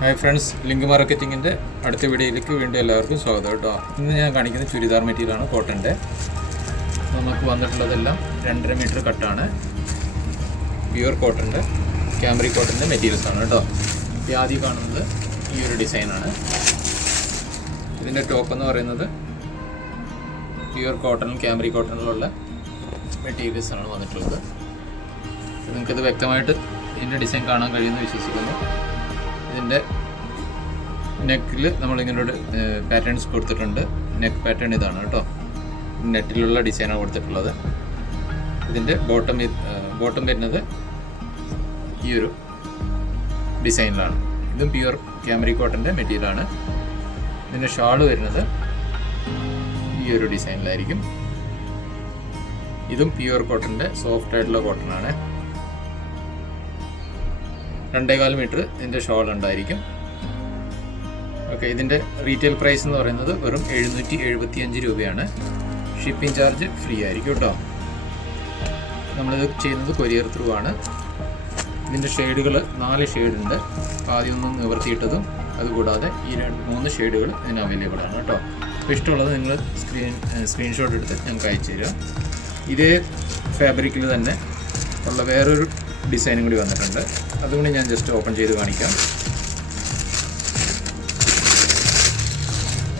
Hi friends, link മാർക്കറ്റിങ്ങിൻ്റെ അടുത്ത വീഡിയോയിലേക്ക് വീണ്ടും എല്ലാവർക്കും സ്വാഗതം കേട്ടോ. ഇന്ന് ഞാൻ കാണിക്കുന്ന ചുരിദാർ മെറ്റീരിയലാണ് കോട്ടൻ്റെ. നമുക്ക് വന്നിട്ടുള്ളതെല്ലാം 2.5 മീറ്റർ കട്ടാണ്. പ്യുവർ കോട്ടൻ്റെ ക്യാമറി കോട്ടൻ്റെ മെറ്റീരിയൽസാണ് കേട്ടോ. ഈ ആദ്യം കാണുന്നത് ഈ ഒരു ഡിസൈനാണ്. ഇതിൻ്റെ ടോപ്പ് എന്ന് പറയുന്നത് പ്യുവർ കോട്ടൺ ക്യാമറി കോട്ടണിലുള്ള മെറ്റീരിയൽസാണ് വന്നിട്ടുള്ളത്. നിങ്ങൾക്കിത് വ്യക്തമായിട്ട് ഇതിൻ്റെ ഡിസൈൻ കാണാൻ കഴിയുമെന്ന് വിശ്വസിക്കുന്നു. ഇതിൻ്റെ നെക്കിൽ നമ്മളിങ്ങനൊരു പാറ്റേൺസ് കൊടുത്തിട്ടുണ്ട്. നെക്ക് പാറ്റേൺ ഇതാണ് കേട്ടോ. നെറ്റിലുള്ള ഡിസൈനാണ് കൊടുത്തിട്ടുള്ളത്. ഇതിൻ്റെ ബോട്ടം വരുന്നത് ഈ ഒരു ഡിസൈനിലാണ്. ഇതും പ്യുവർ ക്യാമറി കോട്ടൻ്റെ മെറ്റീരിയലാണ്. ഇതിൻ്റെ ഷാള് വരുന്നത് ഈ ഒരു ഡിസൈനിലായിരിക്കും. ഇതും പ്യുവർ കോട്ടൻ്റെ സോഫ്റ്റ് ആയിട്ടുള്ള കോട്ടനാണ്. 2.25 മീറ്റർ ഇതിൻ്റെ ഷോൾ ഉണ്ടായിരിക്കും. ഓക്കെ, ഇതിൻ്റെ റീറ്റെയിൽ പ്രൈസ് എന്ന് പറയുന്നത് വെറും 775 രൂപയാണ്. ഷിപ്പിംഗ് ചാർജ് ഫ്രീ ആയിരിക്കും കേട്ടോ. നമ്മളിത് ചെയ്യുന്നത് കൊറിയർ ത്രൂ ആണ്. ഇതിൻ്റെ ഷെയ്ഡുകൾ 4 ഷെയ്ഡുണ്ട്. ആദ്യം ഒന്ന് നിവർത്തിയിട്ടതും അതുകൂടാതെ ഈ 3 ഷെയ്ഡുകൾ ഇതിന് അവൈലബിൾ ആണ് കേട്ടോ. അപ്പോൾ ഇഷ്ടമുള്ളത് നിങ്ങൾ സ്ക്രീൻഷോട്ട് എടുത്ത് ഞങ്ങൾക്ക് അയച്ചു തരിക. ഇതേ ഫാബ്രിക്കിൽ തന്നെ ഉള്ള വേറൊരു ഡിസൈനും കൂടി വന്നിട്ടുണ്ട്. അതുകൊണ്ട് ഞാൻ ജസ്റ്റ് ഓപ്പൺ ചെയ്ത് കാണിക്കാം.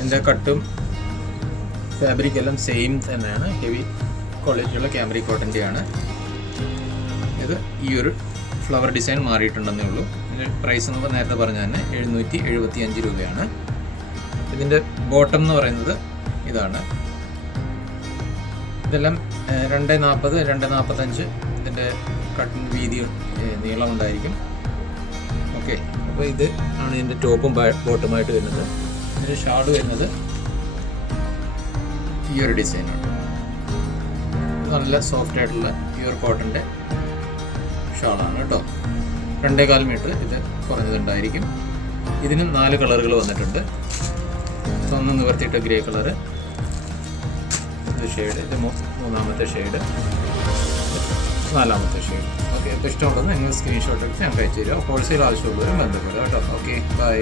എൻ്റെ കട്ടും ഫാബ്രിക്കെല്ലാം സെയിം തന്നെയാണ്. ഹെവി ക്വാളിറ്റിയുള്ള ക്യാമറി കോട്ടൻ്റെയാണ് ഇത്. ഈ ഒരു ഫ്ലവർ ഡിസൈൻ മാറിയിട്ടുണ്ടെന്നേ ഉള്ളൂ. ഇതിൻ്റെ പ്രൈസ് എന്ന് നേരത്തെ പറഞ്ഞ തന്നെ 775 രൂപയാണ്. ഇതിൻ്റെ ബോട്ടം എന്ന് പറയുന്നത് ഇതാണ്. ഇതെല്ലാം 2.40, 2.45 ഇതിൻ്റെ കട്ടിന് വീതി നീളം ഉണ്ടായിരിക്കും. ഓക്കെ, അപ്പോൾ ഇത് ആണ് ഇതിൻ്റെ ടോപ്പും ബോട്ടുമായിട്ട് വരുന്നത്. ഇതിൻ്റെ ഷാള് വരുന്നത് ഈ ഒരു ഡിസൈനാണ്. നല്ല സോഫ്റ്റ് ആയിട്ടുള്ള പ്യുവർ കോട്ടൻ്റെ ഷാളാണ് കേട്ടോ. 2.25 മീറ്റർ ഇത് കുറഞ്ഞതുണ്ടായിരിക്കും. ഇതിന് 4 കളറുകൾ വന്നിട്ടുണ്ട്. ഒന്ന് നിവർത്തിയിട്ട ഗ്രേ കളറ്, ഇത് ഷെയ്ഡ്, ഇത് 3ാമത്തെ ഷെയ്ഡ്, 4ാമത്തെ ഷെയ്ഡ്. ഓക്കെ, ഇപ്പോൾ ഇഷ്ടമുണ്ടെന്ന് നിങ്ങൾ സ്ക്രീൻഷോട്ട് എടുത്ത് ഞങ്ങൾക്ക് അയച്ചു തരിക. ഹോൾസെയിൽ ആവശ്യമുള്ളവരും ബന്ധപ്പെടുക കേട്ടോ. Okay, by.